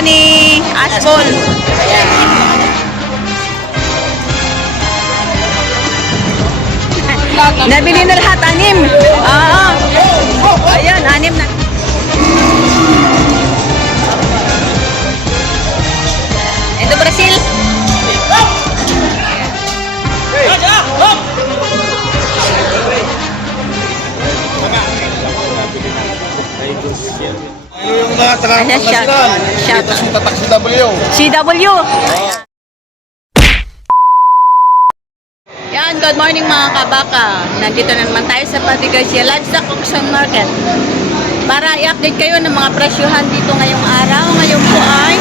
tsaka ni Asbol. Ayan. Nabili na lahat, 6. Oo. Ayan, 6 na. Ito Brazil. Yung mga taga-pagkasinan, ito si tatak CW. CW. Yan, good morning mga kabaka. Nandito na naman tayo sa Patigasia Livestock Auction Market para i-update kayo ng mga presyuhan dito ngayong araw. Ngayon po ay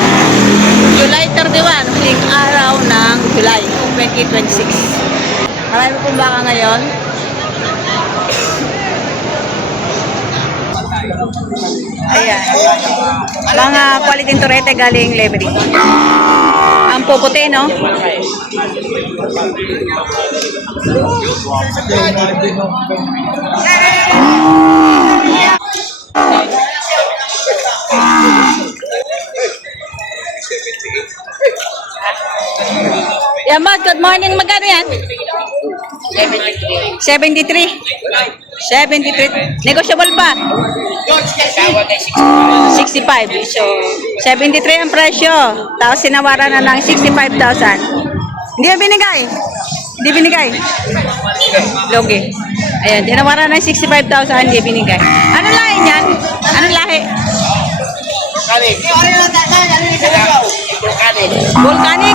July 31, huling araw ng July 2026. Marami pong baka ngayon. Ayan. Mga quality turete galing Levery. Ang puputi, no? Yan ba? Good morning. Magkano yan? 73. 73. Negotiable pa? 65. So, 73 ang presyo. Tapos sinawaran na ng 65,000. Hindi na binigay. Hindi binigay. Logi. Ayan, tinawaran ng 65,000. Hindi binigay. Ano lahi niyan? Ano lahi? Volcanic.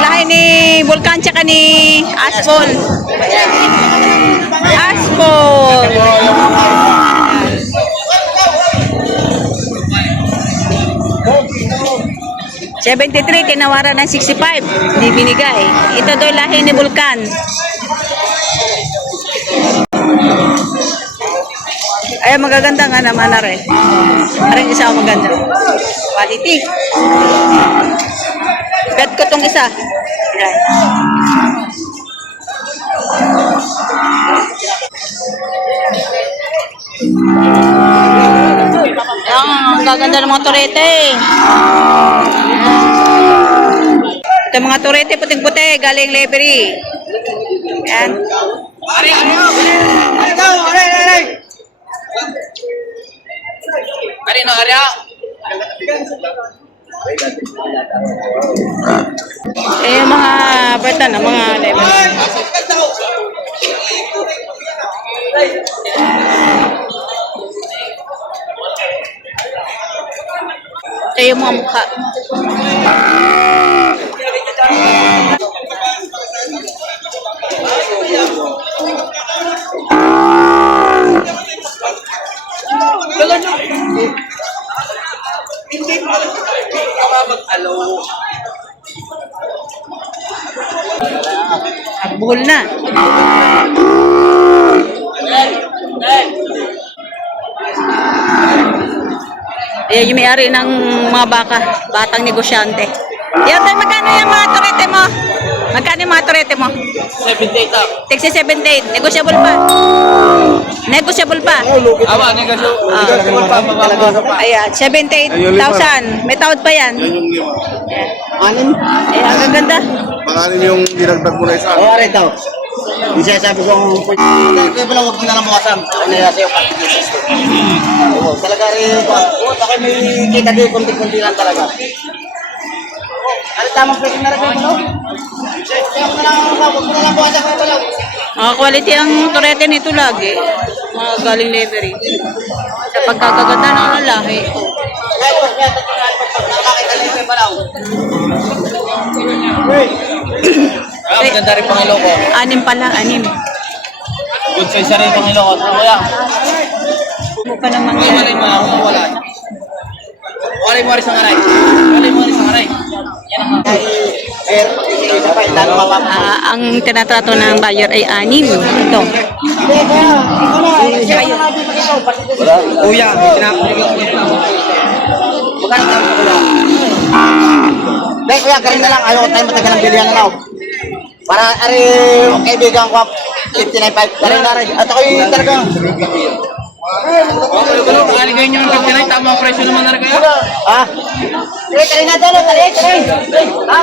Lahi ni Volcan tsaka ni Asphol. Asphol. 73, tinawaran ng 65. Hindi binigay. Ito daw lahi ni Volcan. Ay, magaganda nga naman na rin. Parang isa ang maganda. Quality. Bet ko tong isa. Ayan. Ang gaganda ng mga turete. Ito mga turete puting-puti galing Levery. Ayan. Eh, mga bata na, mga Levery. Ito yung mga mukha. Buhol na. Ayan yung may-ari ng mga baka, batang negosyante. Yan tayo, magkano yung mga turete mo? Magkano yung mga turete mo? 78 up. Tiksi 78. Negosyable pa. Negosyable pa. Awa, negosyable pa. Ayan, 78,000. May tawad pa yan. Yan yung lima. Anin? Ayan, ang gaganda. Pangalan yung dinagdag mo na isa. Oo, rin daw. Yung sinasabi kong kaya pala huwag mo na lang bukasan. Ano na sa'yo? Oo, talaga rin. Oo, ako may kita din, kunti-kunti lang talaga. Ano tamang presyo na rin mo? Kaya mo na lang bukasan ko pala. Mga quality ang turete nito lagi. Mga galing Levery. Sa pagkagaganda ng lahi. Kaya labas niya, nakakita lang yung pala. Ang ganda rin pang iloko. 6 pala, 6. Good size rin pang iloko. Kuya. Mukha naman Kuya, malay mo ako, wala. Wala mo rin sa ngaray. Wala mo rin sa ngaray. Yan ang mga. Isa pa, indano mapapahal. ang tinatrato ng buyer ay 6. Ito. Kuya, magkano tayo ko lang? Dahil kuya, galing na lang. Ayaw tayo matagal ng bilihan na lang. Para ari kaibigan ko 59.5 galing na rin. At ako'y talagang Kaligay nyo ng 59, tamang presyo naman na kayo. Ha? Kali na doon, kali. Ha?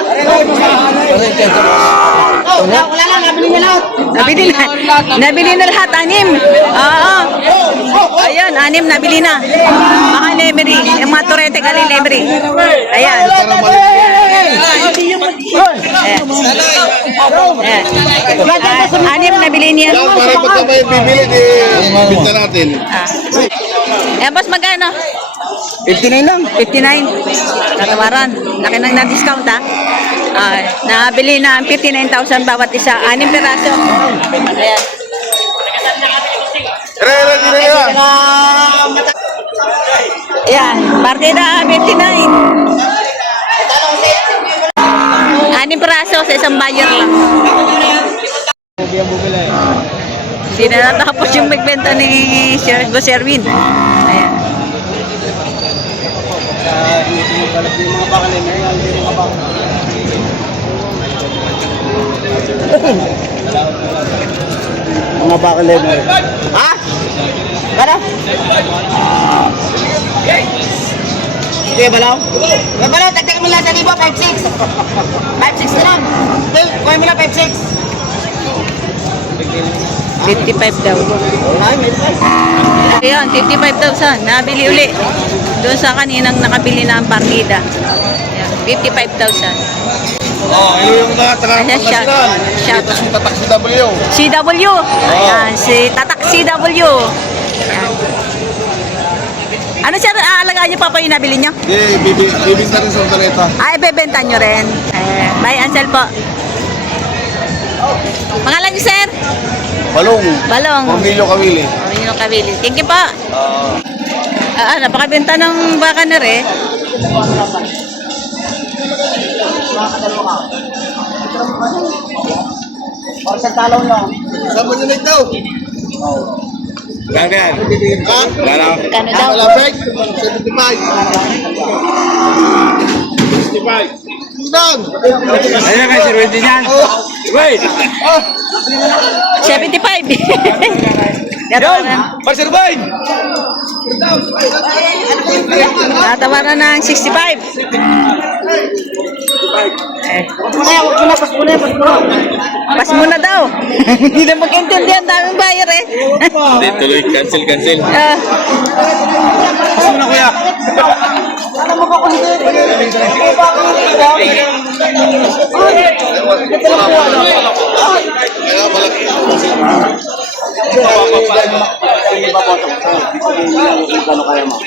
Wala lang, nabili niya lahat. Nabili na lahat, 6. Oo. Ayan, 6 nabili na. Mga Lemery, yung mga Torrente galing Lemery. Ayan. Anim nabili niya. Yan, para pagka may bibili, binta natin. Eh, boss, magkano? 59 lang. 59. Natawaran. Laki nang na-discount, ha? Nabili na ang 59,000 bawat isa. 6 piraso. Ayan. Dito yan. Ayan. Partida 59. 6 piraso sa isang buyer lang. Hindi na natapos yung magbenta ni Sir Sherwin. Ayan. Mga bakal level. Ha? Kada? Sige, balaw. Balaw, tagdag mo lang sa libo, 5-6. 5-6 na lang. Kuha mo lang 5-6. 55 daw. Ay, may Ayan, 55,000. Nabili uli. Doon sa kaninang nakabili na ang partida. Ayan, 55,000. Oh, yung mga taga Ayan, shot. Shot. Ito si Tatak CW. CW. Ayan, si Tatak CW. Ayan. Ano siya, aalagaan niyo pa po yung nabili niyo? Bibinta rin sa Ordaneta. Ay, bebenta niyo rin. Bye, Ansel po. Pangalan niyo, sir? Balong. Balong. Formilio Kawili. Formilio Kawili. Thank you po. Napakabenta ng baka na rin. Para sa talaw nyo. Saan mo nyo daw? Ganyan. Ha? Wala. Kano daw? Wala break. 75. 65. Done. Ayan guys, ready dyan. Wait! 75. Yun! Pag-survive! Natawaran ng 65. Pas muna daw. Hindi na mag-intindihan, daming buyer eh. Hindi, tuloy. Cancel. Gusto mo na kuya? Kaya malaki. Ano kaya mo?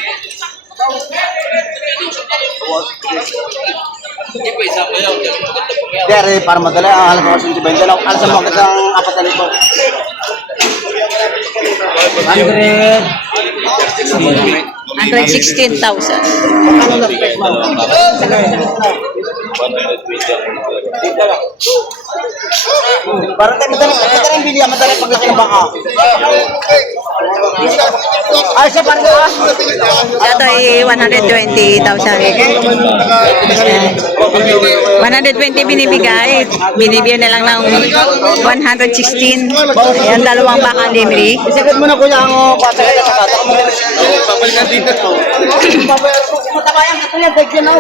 Dari, para madali, ang halaga ko 20 lang. Alas mo agad ang 4 na ito. 116,000. Ano na price mo? Para tayo madali bili, madali paglaki ng baka. Ay, siya parang Ito ay 120,000. 120 binibigay. Binibigyan na lang ng 116. Yan, dalawang baka limri. Isagad mo na kuya ang pasagay na sakata. Papalikan dito. Matabayang ito yan, dagyan na.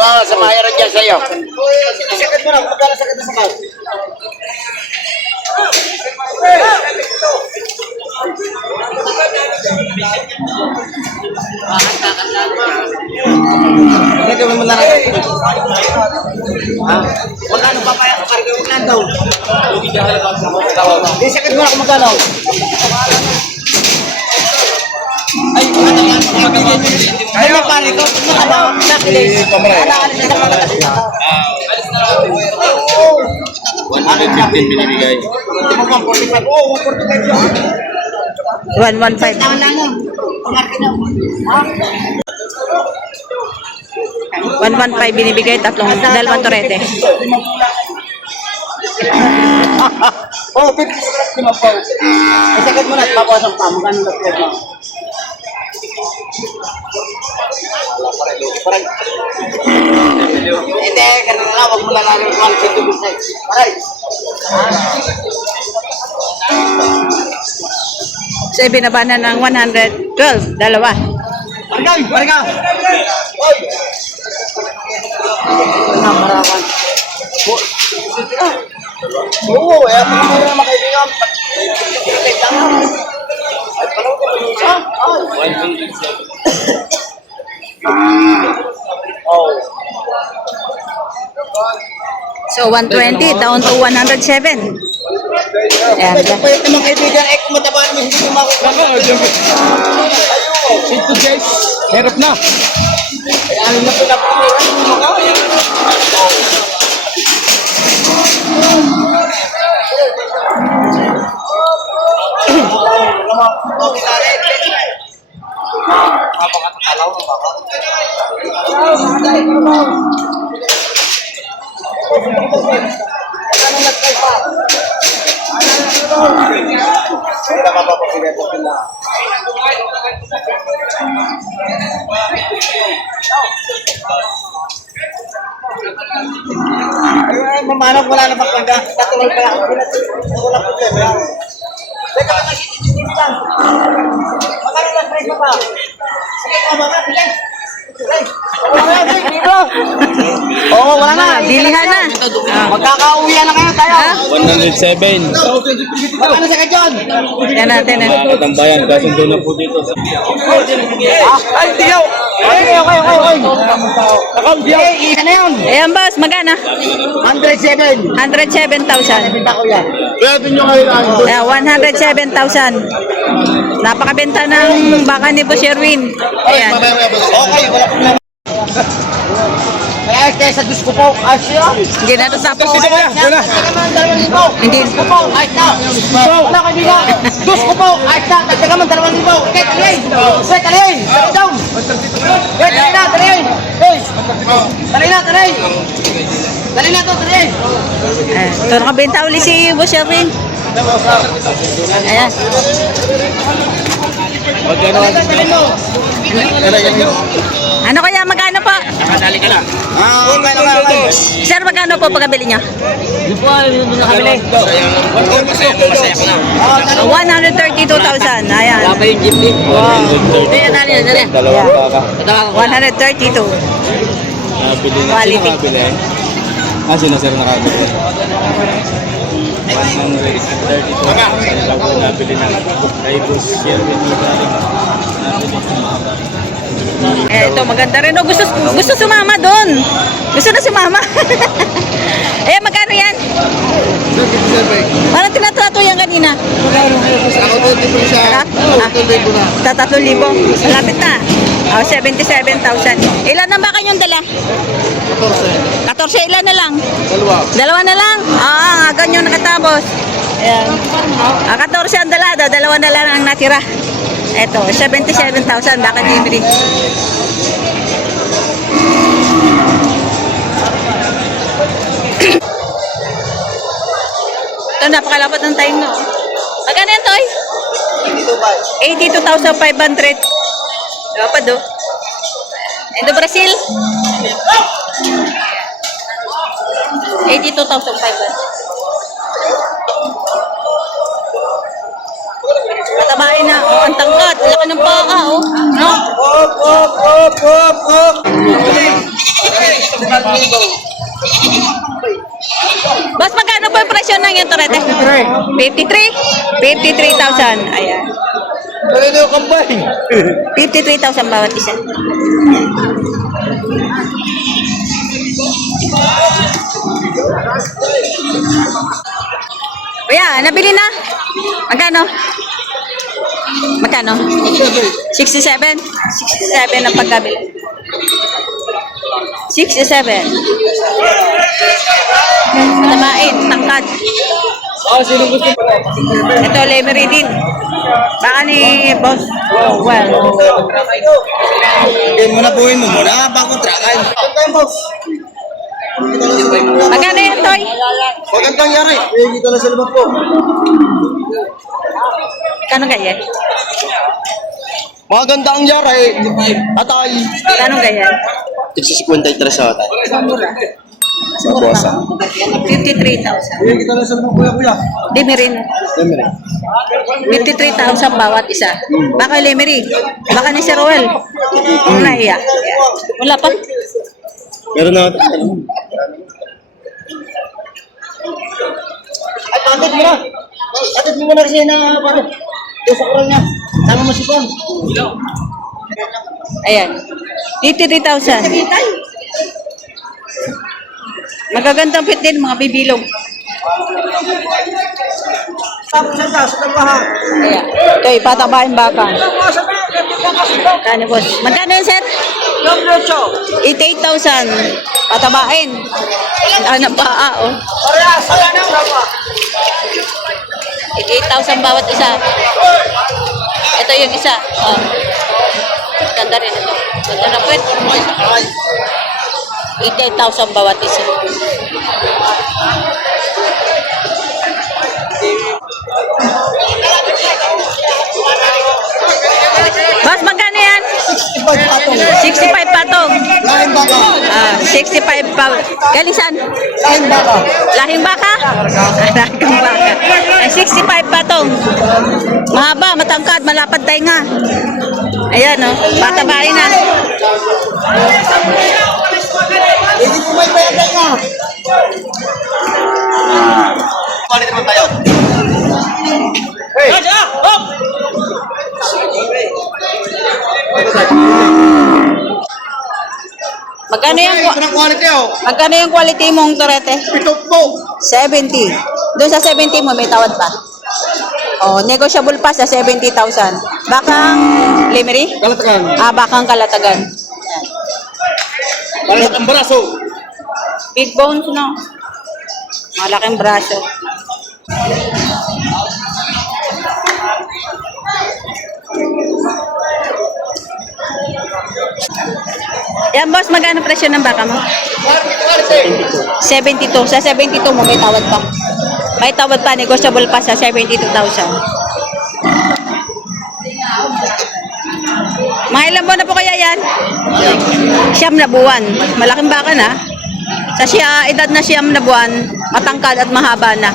Sa mayaran dyan sa'yo. Isagad mo na, magkala sagad na sakat. Isagad mo na rin. Magkano papaya? Magkano daw? Isagad mo na kung magkano. Ay, pare ko, sa kilis. 115 binibigay. 115 binibigay, dalawang torete. Oh, 50 sa limapaw. Isagad mo na, papawasan pa. Magkano na mo? Hindi, ganun na lang. Huwag mo na lang yung quality to business. Paray. So, ibinaba na ng 112. Dalawa. Barangay! Barangay! Oy! Marakan. Oo, eh, ako mga makaibigan. Ay, palaw ko. Oh. So, 120 down to 107. Ayan. Pwede naman kaibigan, eh, kung matabaan mo, hindi mo makukuha. Ito guys, hirap na. Ano na pinapulihan mo ka? Ay, mamanap, wala na pagkanda. Tatuloy pa lang. Wala problema. Teka, kasi tititin lang. Magkano lang price mo pa? Sige, tama na. Sige. Oo, wala na. Bilihan na. Magkakauwian na kayo tayo. Ha? 107. Magkano sa kajon? Yan natin. Katambayan, kasundo na po dito. Ay, tiyaw. Okay. Account tiyaw. Isa na yun. Ayan, boss. Magana? 107. 107,000. Bita ko yan. Ayan, 107,000. Napakabenta ng baka ni Boss Sherwin. Ayan. Okay, wala problema. Kaya sa Diyos ko po, ayos yun. Hindi na ito sa po. Hindi naman 2,000. Hindi. Diyos ko po, ayos na. Wala kaibigan. Diyos ko po, ayos na. Dagdagan man 2,000. Okay, talihin. Okay, talihin. Talihin down. Okay, talihin na, talihin. Okay. Talihin na, talihin. Talihin na to, talihin. Ito nakabenta uli si Boss Sherwin. Ayan. Ano kaya magkano po? Okay. Sir, magkano po pagkabili niya? 132,000. Ayan. Dalawang baka. 132. Nabili na. Quality. Sino nakabili? Sino sir nakabili? 132. Bago nabili na. Kay Boss Sherwin. Eh, ito maganda rin. Oh, gusto sumama doon. Gusto na si mama. Eh, magkano yan? Parang tinatrato yan kanina. Ha? Ah, 3,000. Malapit na. Oh, 77,000. Ilan na baka yung dala? 14. Ilan na lang? Dalawa na lang? Ah, ganyan nakatapos. Ayan. 14 ang dala. Dalawa na lang ang natira. Eto, 77,000 baka libre. Ito, napakalapot ng time, no? Magkano yan, Toy? 82,500. Dapat, do. Ito, Brazil? 82,500. Matabain na. Oh, ang tangkat. Laki ng baka, oh. No? Boss, magkano po yung presyo ng yung torete? 53? 53,000. Ayan. 53,000 bawat isa. Kuya, nabili na? Magkano? Magkano? 67? 67 ang pagkabili. 67. Matamain, tangkad. Ito, lemery din. Baka ni Boss. Well. Game mo na buhin mo muna, bagong trakan. Magkano yan, Toy? Magandang yari. Kita na sa labas po. Kano ganyan? Magandang yari. Atay. Kano ganyan? 53 sa atay. Mura. 53,000. Kita na sa labas kuya. Di merin. 53,000 bawat isa. Baka Lemery. Baka ni Sir Ruel. Kung naiya. Wala pa. Meron na. Ay, tatid mo na. Tatid mo na kasi na, paano? Yung sa kurang niya. Sama mo si Pong. Ayan. 53,000. Magagandang fit din, mga bibilog. Ayan. Ito, ipatabain baka. Kani, boss. Magkano yun, sir? 88,000. Patabain. Ano pa, oh. 88,000 bawat isa. Ito yung isa. Oh. Ganda rin ito. Ganda na po. 88,000 bawat isa. Boss, magkano yan? 65 patong. Lain baka. 65 pa. Galisan? Lain baka. Lahing baka? Lahing baka. 65 patong. Mahaba, matangkad, malapad tainga. Ayan, oh. Patabain na. Hindi po may bayad nga. Palit naman tayo. Hey! Magkano yung Ito ng quality oh. magkano yung quality mong torete? Ito po. 70. Doon sa 70 mo may tawad pa. Oh, negotiable pa sa 70,000. Bakang Lemery? Galatagan. Bakang Kalatagan. Palit ang braso. Big bones, no? Malaking braso. Yan, boss, magkano presyo ng baka mo? 72. Sa 72 mo, may tawad pa. May tawad pa, negotiable pa sa 72,000. Mga ilang buwan na po kaya yan? Siyam na buwan. Malaking baka na. Sa edad na siyam na buwan, matangkad at mahaba na.